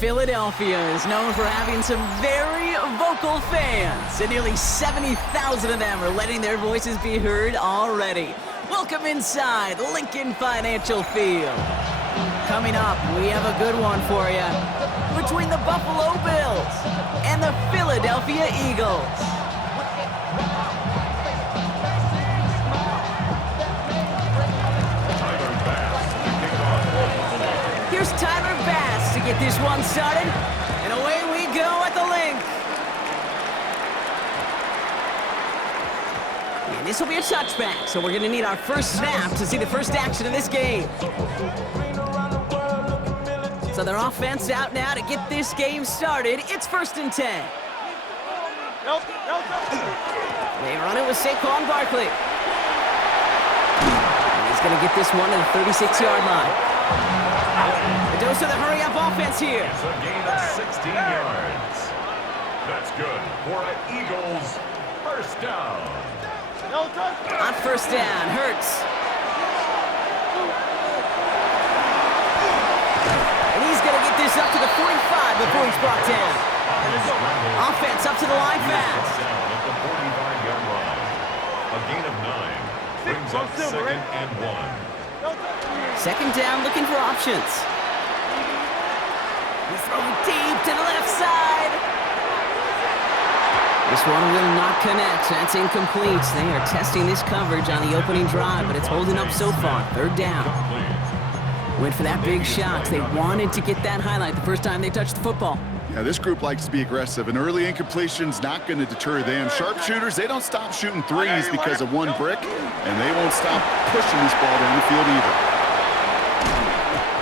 Philadelphia is known for having some very vocal fans, and nearly 70,000 of them are letting their voices be heard already. Welcome inside Lincoln Financial Field. Coming up, we have a good one for you. Between the Buffalo Bills and the Philadelphia Eagles. Here's Tyler Bass to get this one started, and away we go at the link. And this will be a touchback, so we're going to need our first snap to see the first action of this game. So their offense out now to get this game started. It's 1st and 10. They run it with Saquon Barkley. And he's going to get this one to the 36-yard line. The dose of the hurry-up offense here. It's a gain of 16 yards. That's good for an Eagles first down. On first down, Hurts. And he's going to get this up to the 45 before he's brought down. Offense up to the line fast. Down at the 45-yard line. A gain of 9 brings up 2nd and 1. Second down, looking for options. He's throwing deep to the left side. This one will not connect. That's incomplete. They are testing this coverage on the opening drive, but it's holding up so far. 3rd down. Went for that big shot. They wanted to get that highlight the first time they touched the football. Yeah, this group likes to be aggressive, and early incompletion's not going to deter them. Sharpshooters, they don't stop shooting threes because of one brick, and they won't stop pushing this ball down the field either.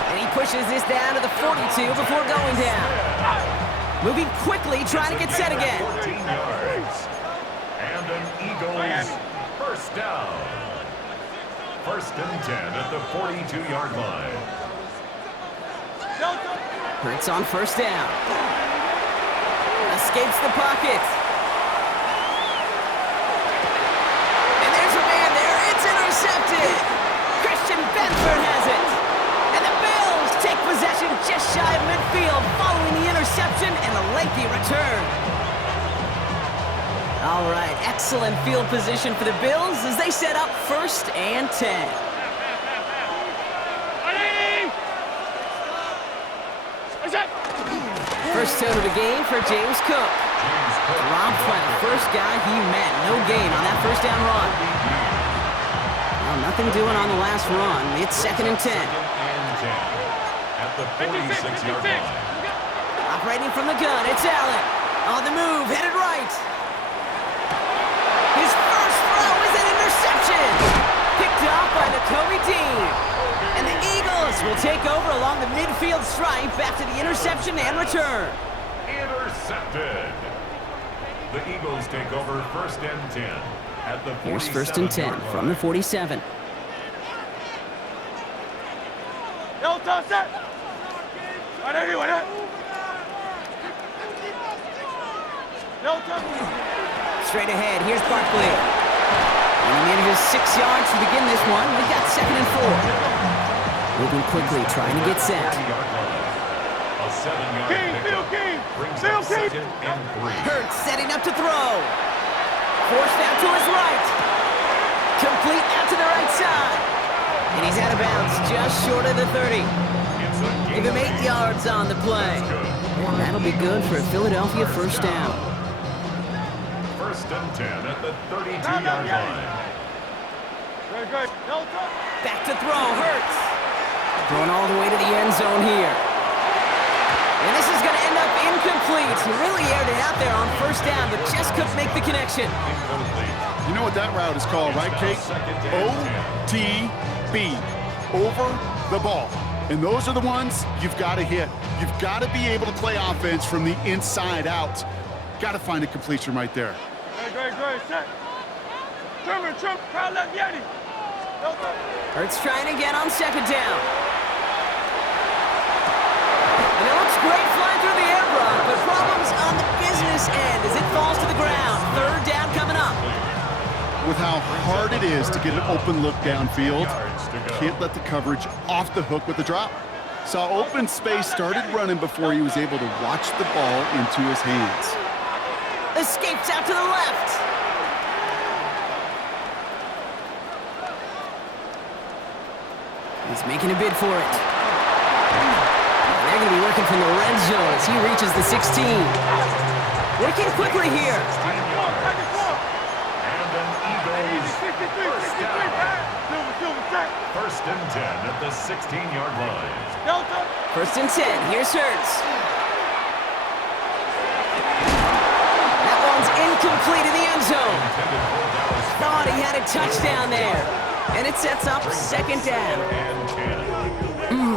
And he pushes this down to the 42 before going down. Moving quickly, trying to get set again. 14 yards. And an Eagles first down. 1st and 10 at the 42-yard line. Hurts on first down. Escapes the pocket. And there's a man there. It's intercepted. Christian Benford has it. And the Bills take possession just shy of midfield following the interception and a lengthy return. All right, excellent field position for the Bills as they set up 1st and 10. First out of the game for James Cook. Robbed by the first guy he met. No gain on that first down run. Well, nothing doing on the last run. It's 2nd and 10. At the 46-yard line. Operating from the gun, it's Allen. On the move, headed right. His first throw is an interception. Picked off by Nakobe Dean. And the Eagles will take over along the midfield stripe after the interception and return. Intercepted. The Eagles take over 1st and 10 at the 47. Here's 1st and 10 from the 47. Straight ahead, here's Barkley. And he manages 6 yards to begin this one. We've got 2nd and 4. Moving quickly, trying to get set. A 7-yard pickup brings up 2nd and 3. Hurts setting up to throw. Forced out to his right. Complete out to the right side. And he's out of bounds, just short of the 30. Give him 8 yards on the play. And that'll be good for a Philadelphia first down. 1st and 10 at the 32-yard line. Back to throw, Hurts. Going all the way to the end zone here. And this is going to end up incomplete. He really aired it out there on first down, but just couldn't make the connection. You know what that route is called, right, Kate? OTB. Over the ball. And those are the ones you've got to hit. You've got to be able to play offense from the inside out. Got to find a completion right there. Great. Set. Trump, crowd left Yeti. Hurts trying again on 2nd down. And it looks great flying through the air, Brock, but problems on the business end as it falls to the ground. 3rd down coming up. With how hard it is to get an open look downfield, can't let the coverage off the hook with the drop. Saw open space, started running before he was able to watch the ball into his hands. Escapes out to the left. He's making a bid for it. They're going to be working from the red zone as he reaches the 16. Working quickly here. And an Eagles first down. First and 10 at the 16-yard line. First and 10. Here's Hurts. That one's incomplete in the end zone. Thought he had a touchdown there. And it sets up second down.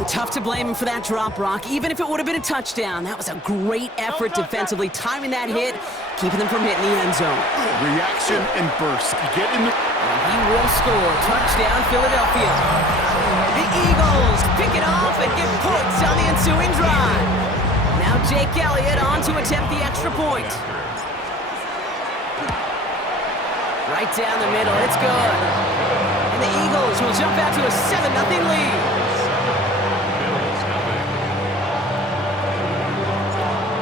Tough to blame him for that drop, Brock. Even if it would have been a touchdown, that was a great effort defensively, timing that hit, keeping them from hitting the end zone. Reaction and burst. Get in the... And he will score. Touchdown, Philadelphia. The Eagles pick it off and get points on the ensuing drive. Now Jake Elliott on to attempt the extra point. Right down the middle. It's good. And the Eagles will jump out to a 7-0 lead.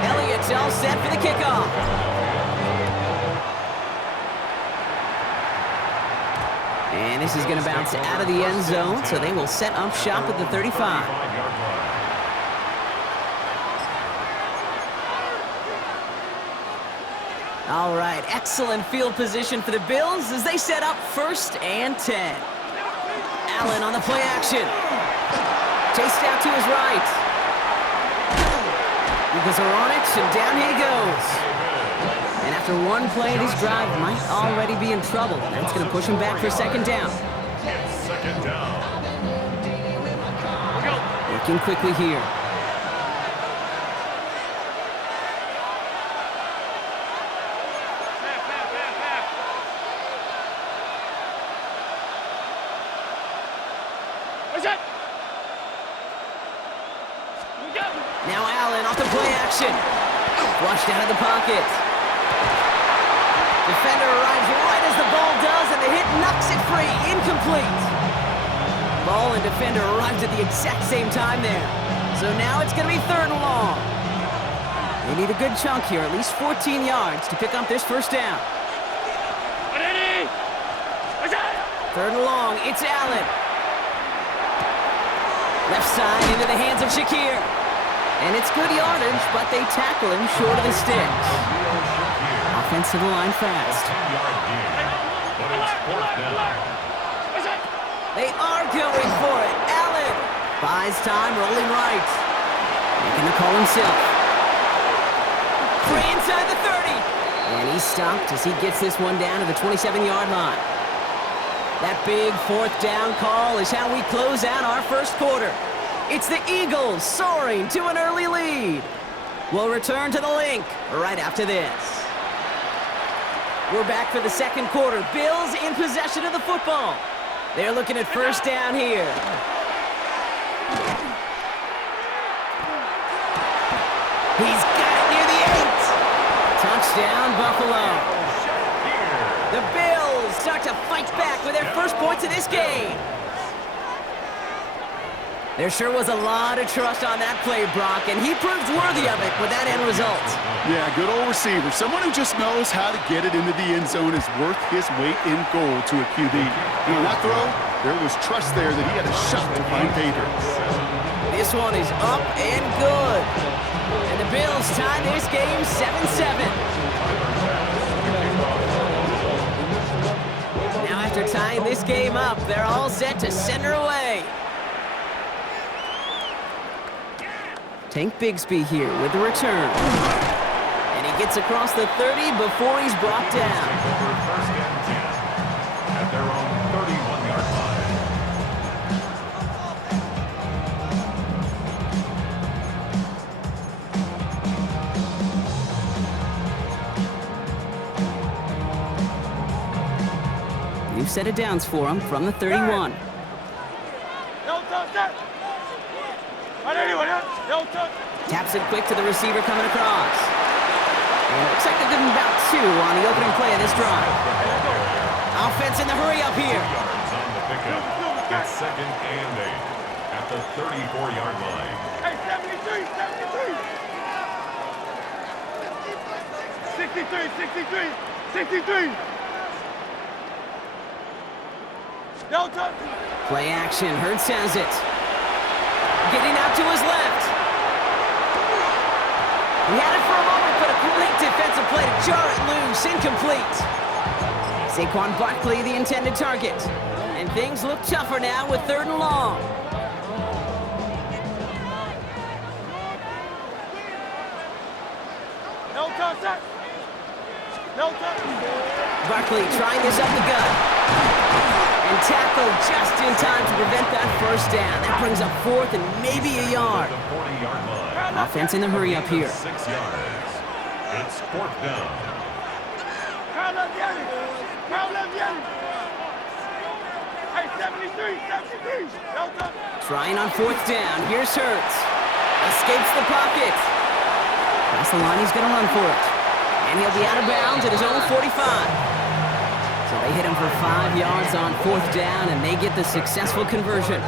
Elliott's all set for the kickoff. And this is going to bounce out of the end zone, so they will set up shop at the 35. All right, excellent field position for the Bills as they set up first and 10. Allen on the play action. Chased out to his right. Eagles are on it, and down he goes. And after one play, this drive might already be in trouble. That's going to push him back for second down. Second down. Working quickly here. Now Allen off the play action. Flushed out of the pocket. Defender arrives right as the ball does, and the hit knocks it free. Incomplete. Ball and defender arrived at the exact same time there. So now it's going to be third and long. They need a good chunk here, at least 14 yards to pick up this first down. Third and long, it's Allen. Left side into the hands of Shakir. And it's good yardage, but they tackle him short of the sticks. Offensive line fast. They are going for it. Allen buys time, rolling right. Making the call himself. Free inside the 30. And he's stopped as he gets this one down to the 27-yard line. That big fourth down call is how we close out our first quarter. It's the Eagles soaring to an early lead. We'll return to the link right after this. We're back for the second quarter. Bills in possession of the football. They're looking at first down here. He's got it near the 8. Touchdown, Buffalo. The Bills start to fight back with their first points of this game. There sure was a lot of trust on that play, Brock, and he proved worthy of it with that end result. Yeah, good old receiver. Someone who just knows how to get it into the end zone is worth his weight in gold to a QB. And on that throw, there was trust there that he had a shot to find pay dirt. This one is up and good. And the Bills tie this game 7-7. Now after tying this game up, they're all set to send her away. Tank Bigsby here with the return. And he gets across the 30 before he's brought down. First and 10 at their own 31-yard line. New set of downs for him from the 31. Taps it quick to the receiver coming across. And it looks like they're giving about 2 on the opening play of this drive. Offense in the hurry up here. yards on the pickup. It's second and 8. at the 34-yard line. Hey, 73, 73. 63, 63, 63. Delta. Play action. Hurts has it. Getting out to his left. He had it for a moment, but a great defensive play to jar it loose. Incomplete. Saquon Barkley, the intended target. And things look tougher now with 3rd and long. No contact. No touch. Barkley trying this up the gut. And tackled just in time to prevent that first down. That brings up 4th and maybe a yard. The 40-yard line. Offense in the hurry up here. 6 yards. It's 4th down. Kyle left Yanni. Kyle left Yanni. Hey, 73, 73. No touch. Trying on 4th down. Here's Hurts. Escapes the pocket. That's the line. He's going to run for it. And he'll be out of bounds at his own 45. So they hit him for 5 yards on 4th down, and they get the successful conversion.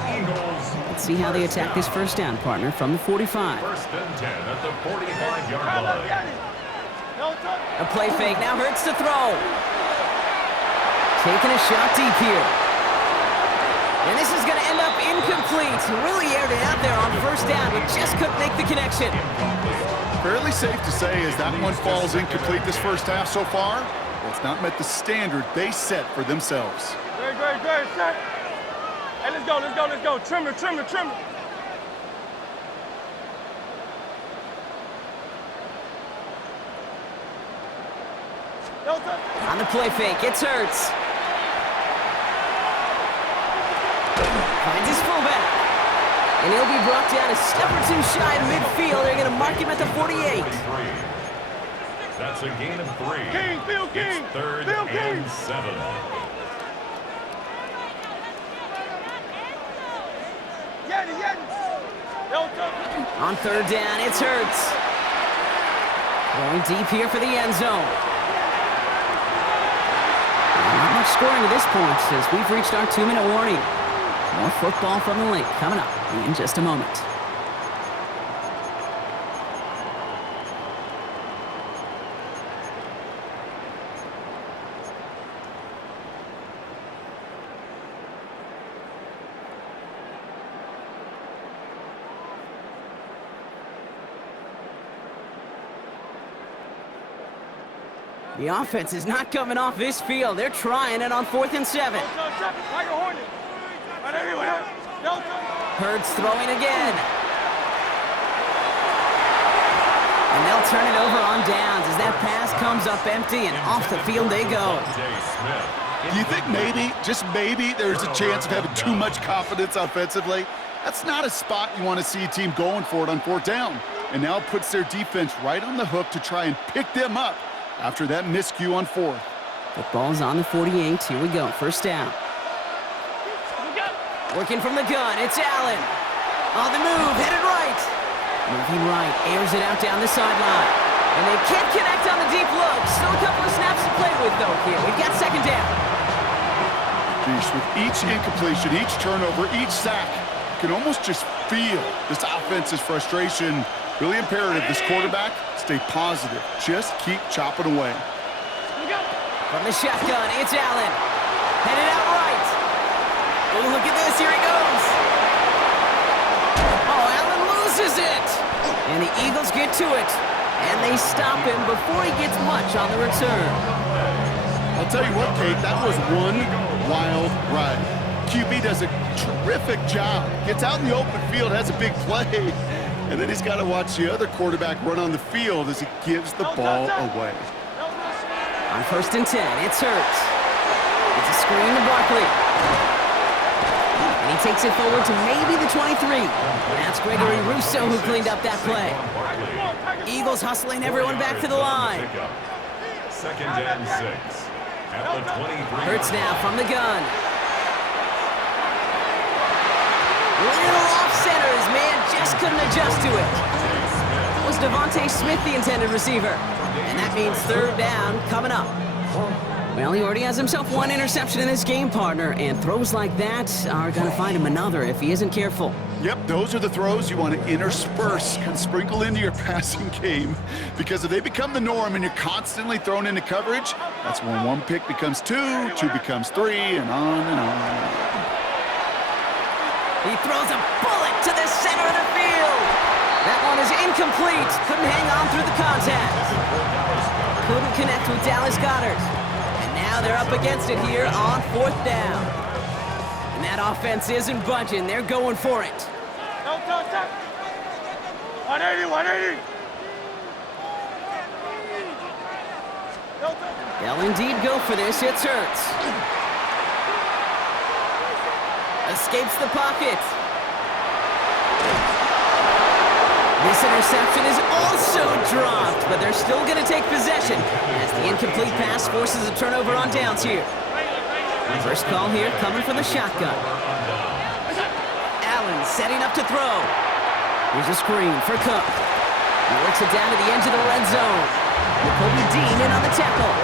Let's see how they attack this first down, partner, from the 45. 1st and 10 at the 45-yard Kyle left line. Yanni. No touch. A play fake. Now Hurts to throw. Taking a shot deep here. And this is going to end up incomplete. Really aired it out there on 1st down, but just couldn't make the connection. Fairly safe to say as that one falls incomplete this first half so far, it's not met the standard they set for themselves. Great, great, great, set. Hey, let's go, let's go, let's go. Trim it, trim it, trim it. No touch. On the play fake, it's Hurts. Finds his fullback. And he'll be brought down a step or 2 shy of midfield. They're going to mark him at the 48. That's a gain of 3. King, Bill King. It's 3rd Bill King. and 7. Yanni, Yanni. No touch. On 3rd down, it's Hurts. Going deep here for the end zone. Not much scoring to this point as we've reached our 2-minute warning. More football from the link coming up in just a moment. The offense is not coming off this field. They're trying it on 4th and 7. No touch. Like a hornet. Right everywhere. No touch. Hurts throwing again. And they'll turn it over on downs as that pass comes up empty and off the field they go. Do you think maybe, just maybe, there's a chance of having too much confidence offensively? That's not a spot you want to see a team going for it on 4th down. And now it puts their defense right on the hook to try and pick them up after that miscue on 4th. Football's on the 48. Here we go. First down. Working from the gun. It's Allen. On the move. Headed right. Moving right. Airs it out down the sideline. And they can't connect on the deep look. Still a couple of snaps to play with, though, here. We've got 2nd down. Geez, with each incompletion, each turnover, each sack, you can almost just feel this offense's frustration. Really imperative, this quarterback, stay positive. Just keep chopping away. From the shotgun, it's Allen. Headed out right. Oh, look at this. Here he goes. Oh, Allen loses it. And the Eagles get to it. And they stop him before he gets much on the return. I'll tell you what, Kate, that was one wild ride. QB does a terrific job. Gets out in the open field, has a big play. And then he's got to watch the other quarterback run on the field as he gives the ball away. On 1st and 10, it's Hurts. It's a screen to Barkley. And he takes it forward to maybe the 23. That's Gregory Rousseau who cleaned up that play. Eagles hustling everyone back to the line. 2nd and 6 at the 23. Hurts now from the gun. Little off center. His man just couldn't adjust to it. That was Devontae Smith, the intended receiver. And that means 3rd down coming up. Well, he already has himself 1 interception in this game, partner, and throws like that are going to find him another if he isn't careful. Yep, those are the throws you want to intersperse, kind of sprinkle into your passing game, because if they become the norm and you're constantly thrown into coverage, that's when one pick becomes two, two becomes three, and on and on. He throws a bullet to the center of the field. That one is incomplete. Couldn't hang on through the contact. Couldn't connect with Dallas Goedert. And now they're up against it here on 4th down. And that offense isn't budging. They're going for it. 180, 180. They'll indeed go for this. It's Hurts. Escapes the pocket. This interception is also dropped, but they're still going to take possession as the incomplete pass forces a turnover on downs here. First call here coming from the shotgun. Allen setting up to throw. Here's a screen for Cook. He works it down to the edge of the red zone. Jacoby Dean in on the tackle.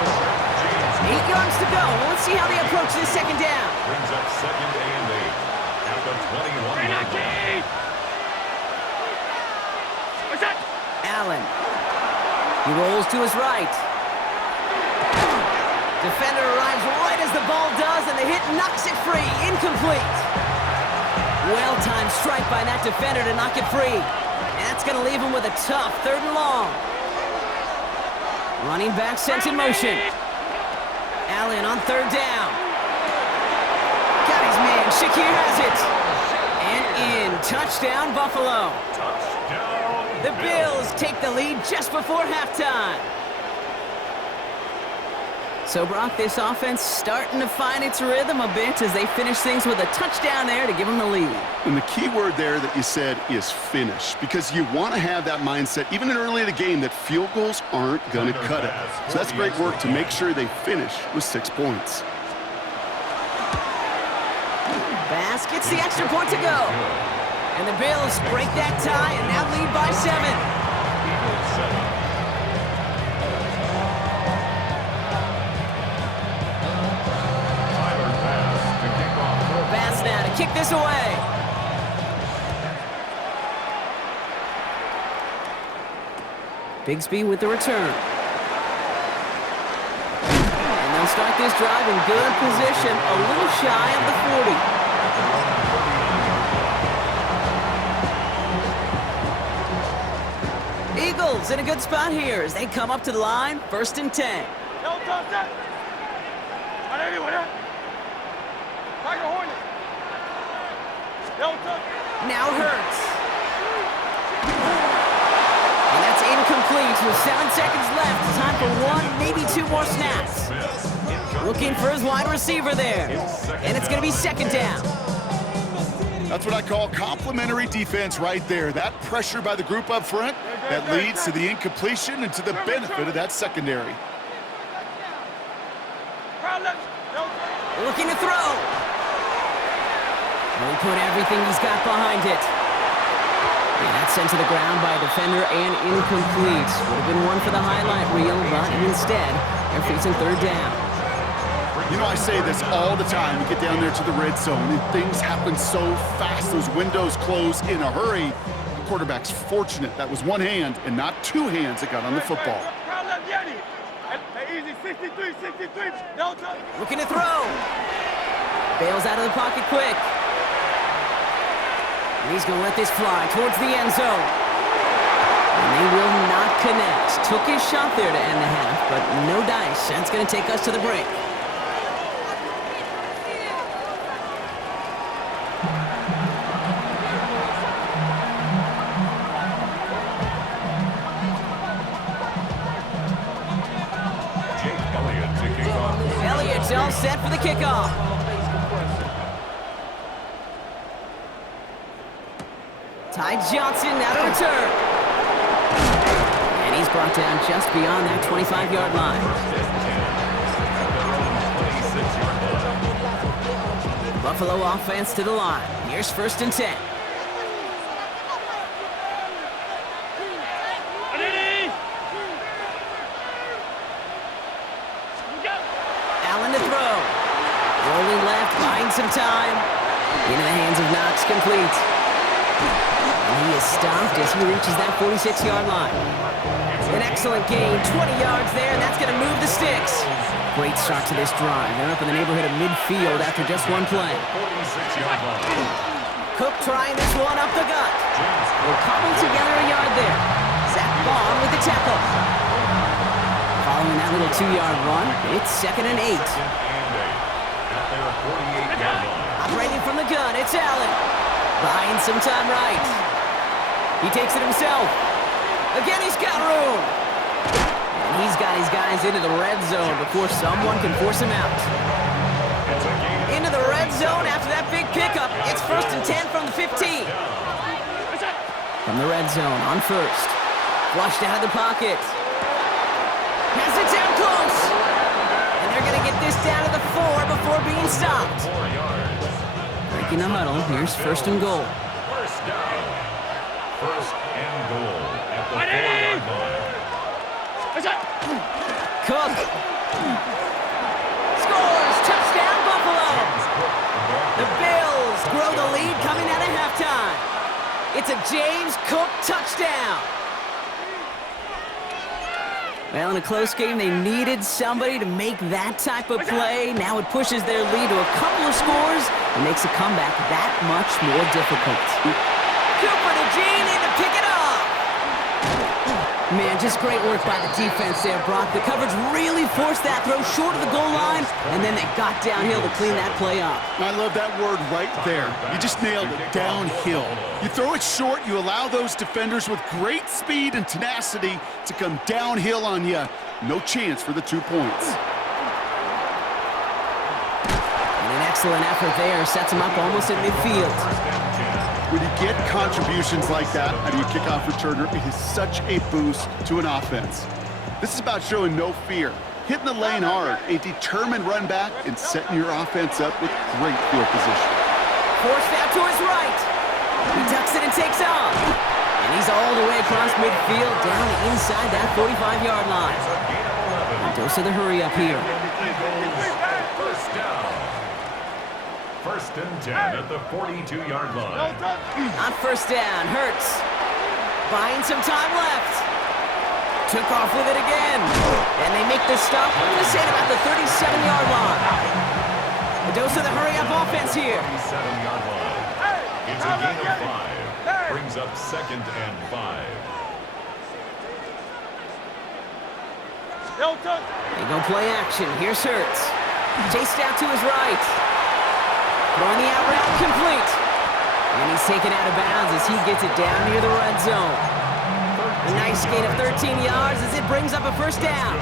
8 yards to go. Let's see how they approach this second down. Brings up second and 8 at the 21-yard line. Allen. He rolls to his right. Defender arrives right as the ball does, and the hit knocks it free. Incomplete. Well-timed strike by that defender to knock it free. And that's going to leave him with a tough 3rd and long. Running back sent in motion. Allen on 3rd down. Got his man. Shakir has it. And in. Touchdown, Buffalo. The Bills take the lead just before halftime. So, Brock, this offense starting to find its rhythm a bit as they finish things with a touchdown there to give them the lead. And the key word there that you said is finish, because you want to have that mindset, even early in the game, that field goals aren't going to cut it. So that's great work to make sure they finish with 6 points. Bass gets the extra point to go. And the Bills break that tie and now lead by 7. Bass now to kick this away. Bigsby with the return. And they'll start this drive in good position, a little shy of the 40. Eagles in a good spot here as they come up to the line, 1st and 10. Now Hurts. And that's incomplete with 7 seconds left. Time for 1, maybe 2 more snaps. Looking for his wide receiver there. And it's going to be 2nd down. That's what I call complimentary defense right there. That pressure by the group up front that leads to the incompletion and to the benefit of that secondary. Looking to throw. He'll put everything he's got behind it. And that's sent to the ground by a defender and incomplete. Would have been one for the highlight reel, but instead, they're facing 3rd down. You know, I say this all the time. You get down there to the red zone, and things happen so fast. Those windows close in a hurry. The quarterback's fortunate that was one hand and not 2 hands that got on the football. Looking to throw. Bails out of the pocket quick. And he's going to let this fly towards the end zone. And they will not connect. Took his shot there to end the half, but no dice. That's going to take us to the break. Elliott's all set for the kickoff. Ty Johnson now to return. And he's brought down just beyond that 25-yard line. Buffalo offense to the line. Here's 1st and 10. Allen to throw. Rolling left, buying some time. Into the hands of Knox, complete. And he is stopped as he reaches that 46-yard line. An excellent gain, 20 yards there, and that's going to move the sticks. Great start to this drive. They're up in the neighborhood of midfield after just one play. Cook trying this one up the gut. Will cobble together a yard there. Zach Bond with the tackle. Following that little 2-yard run, it's 2nd and 8. Operating from the gun, it's Allen. Buying some time right. He takes it himself. Again, he's got room. And he's got his guys into the red zone before someone can force him out. Into the red zone after that big pickup. It's 1st and 10 from the 15. From the red zone on 1st. Flushed out of the pocket. Has it down close. And they're going to get this down to the 4 before being stopped. Breaking the huddle. Here's 1st and goal. First down. 1st and goal at the 4-yard line. Cook. Scores. Touchdown, Buffalo. The Bills grow the lead coming out of halftime. It's a James Cook touchdown. Well, in a close game, they needed somebody to make that type of play. Now it pushes their lead to a couple of scores and makes a comeback that much more difficult. Cooper to Gene in to pick it up. Man, just great work by the defense there, Brock. The coverage really forced that throw short of the goal line, and then they got downhill to clean that play up. I love that word right there. You just nailed it, downhill. You throw it short, you allow those defenders with great speed and tenacity to come downhill on you. No chance for the 2 points. And an excellent effort there sets him up almost at midfield. When you get contributions like that out of your kickoff returner, it is such a boost to an offense. This is about showing no fear, hitting the lane hard, a determined run back, and setting your offense up with great field position. Forced out to his right. He ducks it and takes off. And he's all the way across midfield, down inside that 45-yard line. And dose of the hurry up here. First down. 1st and 10 at the 42-yard line. On 1st down, Hurts. Buying some time left. Took off with it again. And they make the stop, I'm going to say, about the 37-yard line. A dose of the hurry-up offense here. 37-yard line. It's a gain of 5. Brings up 2nd and 5. They go play action. Here's Hurts. Chased out to his right. Throwing the out route complete. And he's taken out of bounds as he gets it down near the red zone. A nice gain of 13 yards as it brings up a 1st down.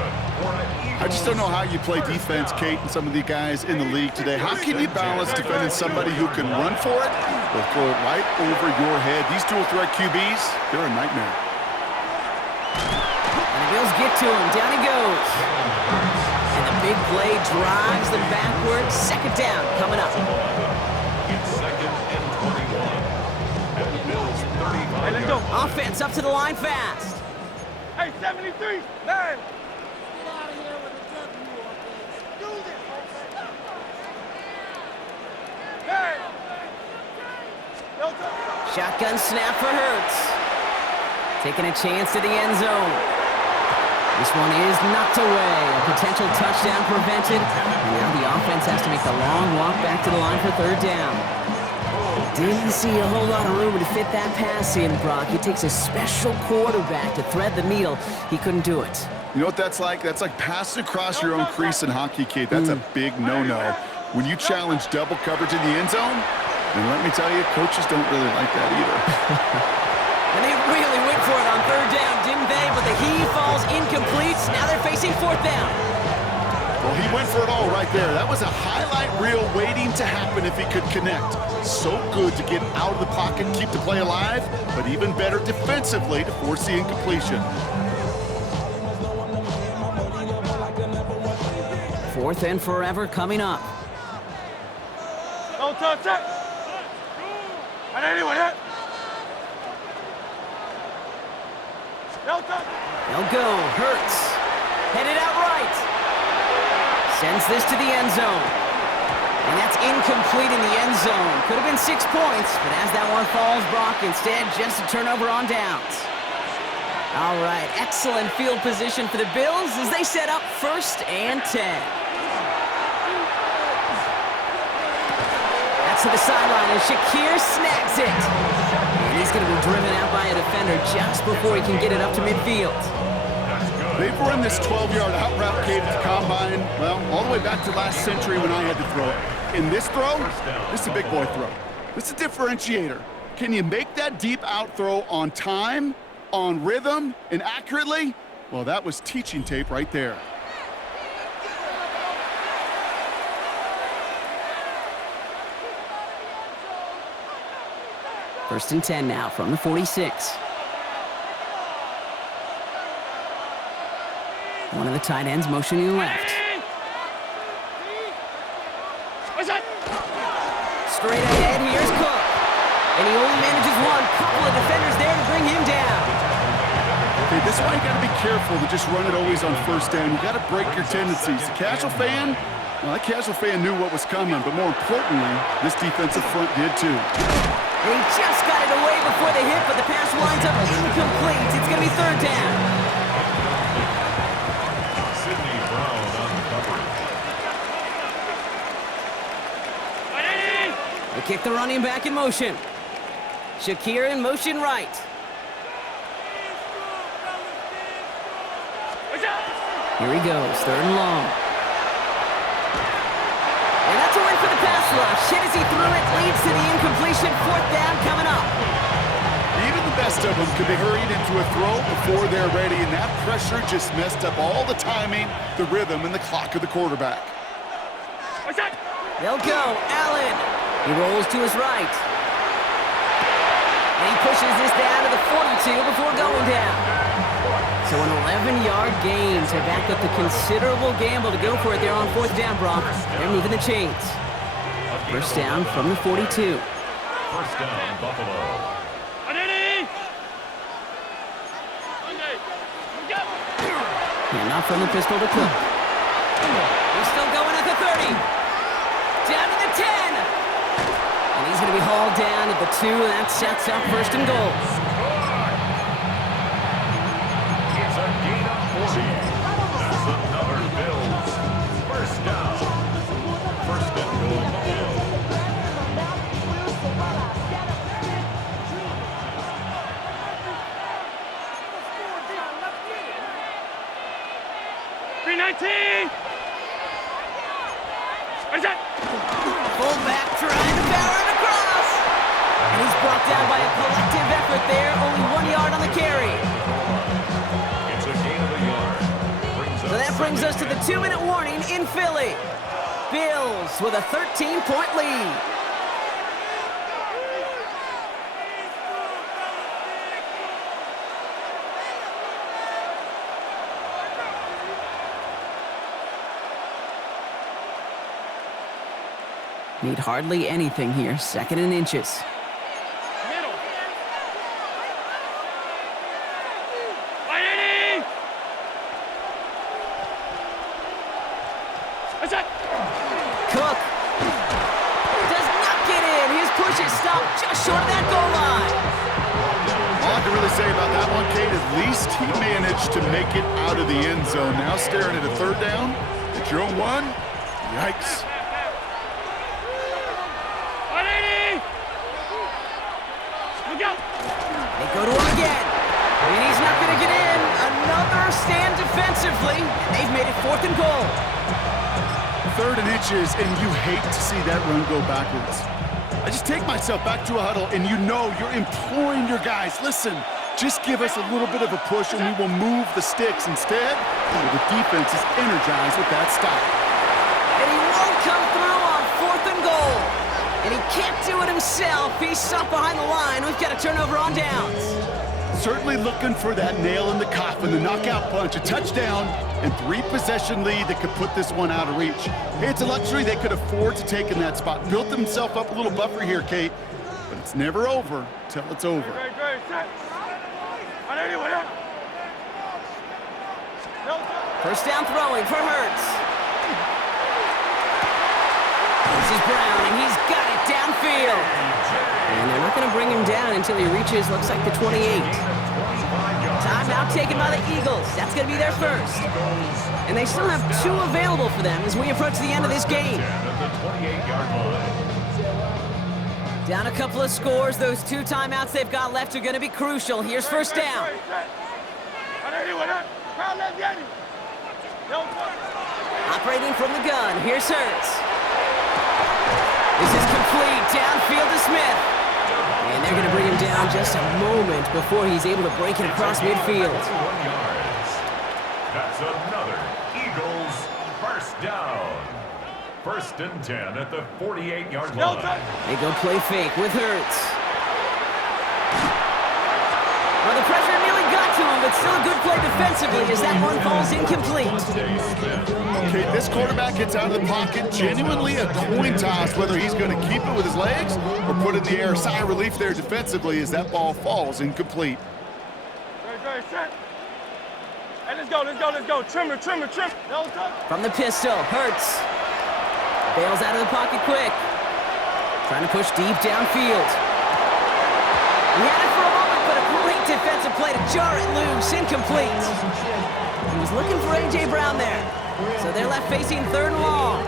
I just don't know how you play defense, Kate, and some of the guys in the league today. How can you balance defending somebody who can run for it or throw it right over your head? These dual threat QBs, they're a nightmare. And the Bills get to him. Down he goes. And the big play drives them backwards. 2nd down coming up. It's 2nd and 21. At the Bills' 35. Hey, let's go. Offense up to the line fast. Hey, 73, 9. Shotgun snap for Hurts. Taking a chance to the end zone. This one is knocked away. A potential touchdown prevented. And now the offense has to make the long walk back to the line for 3rd down. Didn't see a whole lot of room to fit that pass in, Brock. It takes a special quarterback to thread the needle. He couldn't do it. You know what that's like? That's like passing across your own crease in hockey, Kate. That's a big no-no. When you challenge double coverage in the end zone, and let me tell you, coaches don't really like that either. And they really went for it on 3rd down, didn't they? But the heave falls incomplete. Now they're facing 4th down. Well, he went for it all right there. That was a highlight reel waiting to happen if he could connect. So good to get out of the pocket and keep the play alive, but even better defensively to force the incompletion. 4th and forever coming up. Don't touch it. And anyway, that. Don't touch it. They'll go. Hurts. Headed out right. Sends this to the end zone. And that's incomplete in the end zone. Could have been 6 points, but as that one falls, Brock, instead just a turnover on downs. All right, excellent field position for the Bills as they set up 1st and 10. That's to the sideline, and Shakir snags it. And he's going to be driven out by a defender just before he can get it up to midfield. They've run this 12-yard out route Kate at the combine, well, all the way back to last century when I had to throw it. In this throw, this is a big boy throw. This is a differentiator. Can you make that deep out throw on time, on rhythm, and accurately? Well, that was teaching tape right there. First and 10 now from the 46. One of the tight ends motioning left. Straight ahead, here's Cook. And he only manages one. Couple of defenders there to bring him down. Okay, this is why you got to be careful to just run it always on 1st down. You got to break your tendencies. The casual fan, well, that casual fan knew what was coming, but more importantly, this defensive front did too. And he just got it away before the hit, but the pass winds up incomplete. It's going to be 3rd down. They kick the running back in motion. Shakir in motion right. Here he goes, 3rd and long. And that's a win for the pass rush. Hit as he threw it, leads to the incompletion. 4th down coming up. Even the best of them could be hurried into a throw before they're ready, and that pressure just messed up all the timing, the rhythm, and the clock of the quarterback. They'll go. Allen. He rolls to his right. And he pushes this down to the 42 before going down. So an 11-yard gain to back up the considerable gamble to go for it there on 4th down, Brock. They're moving the chains. 1st down from the 42. 1st down, Buffalo. And not from the pistol to Cook. He's still going at the 30. Down to the 10. And he's going to be hauled down at the 2, and that sets up 1st and goal. It's a gain of 40. That's another Bills. 1st down. 1st and goal, Buffalo. 319. Fullback trying to power it across. And he's brought down by a collective effort there. Only 1 yard on the carry. It's a gain of a yard. So that brings us to the 2-minute warning in Philly. Bills with a 13-point lead. Need hardly anything here. 2nd and inches. Middle. Cook does not get in. His push is stopped just short of that goal line. All I can really say about that one, Kate, at least he managed to make it out of the end zone. Now staring at a 3rd down at your own 1. Yikes. They go to him again. And he's not going to get in. Another stand defensively. They've made it 4th and goal. 3rd and inches, and you hate to see that run go backwards. I just take myself back to a huddle, and you know you're imploring your guys, listen, just give us a little bit of a push, and we will move the sticks. Instead, the defense is energized with that stop. And he won't come through on 4th and goal. And he can't do it himself. He's stuck behind the line. We've got a turnover on downs. Certainly looking for that nail in the coffin, the knockout punch, a touchdown, and 3-possession lead that could put this one out of reach. Hey, it's a luxury they could afford to take in that spot. Built himself up a little buffer here, Kate, but it's never over till it's over. First down throwing for Hurts. This is Brown, and he's got it downfield. And they're not going to bring him down until he reaches, looks like, the 28. Timeout taken by the Eagles. That's going to be their first. And they still have 2 available for them as we approach the end of this game. Down a couple of scores. Those 2 timeouts they've got left are going to be crucial. Here's first down. Operating from the gun. Here's Hurts. This is complete. Downfield to Smith. And they're going to bring him down just a moment before he's able to break it across midfield. That's another Eagles first down. First and 10 at the 48-yard line. They go play fake with Hurts. Well, the pressure nearly got to him, but still a good play defensively as that one falls incomplete. Okay, this quarterback gets out of the pocket, genuinely a coin toss whether he's going to keep it with his legs or put it in the air. Sigh of relief there defensively as that ball falls incomplete. Hey, let's go. Trim. From the pistol, Hurts. Bails out of the pocket quick. Trying to push deep downfield. He had it for a moment, but a great defensive play to jar it loose. Incomplete. He was looking for A.J. Brown there. So they're left facing 3rd and long.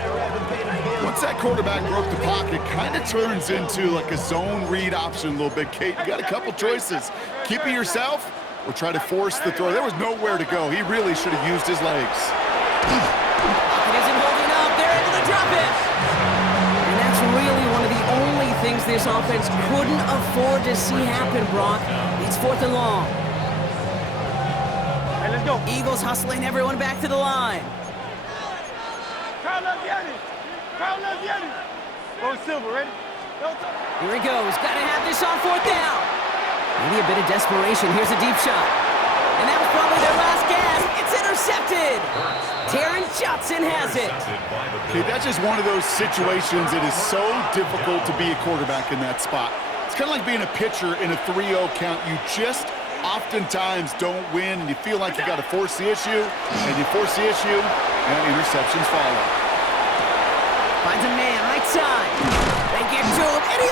Once that quarterback broke the pocket, kind of turns into like a zone read option a little bit. Kate, you got a couple choices. Keep it yourself or try to force the throw. There was nowhere to go. He really should have used his legs. It isn't holding up. They're able to drop it. And that's really one of the only things this offense couldn't afford to see happen, Brock. It's 4th and long. Hey, let's go. Eagles hustling everyone back to the line. Go Silver, ready? Here he goes. Got to have this on 4th down. Maybe a bit of desperation. Here's a deep shot. And that was probably their last gasp. It's intercepted. Taron Johnson has it. Okay, that's just one of those situations that is so difficult to be a quarterback in that spot. It's kind of like being a pitcher in a 3-0 count. You just oftentimes don't win, and you feel like you got to force the issue, and you force the issue, and interceptions follow. Finds a man right side. They get to him, and he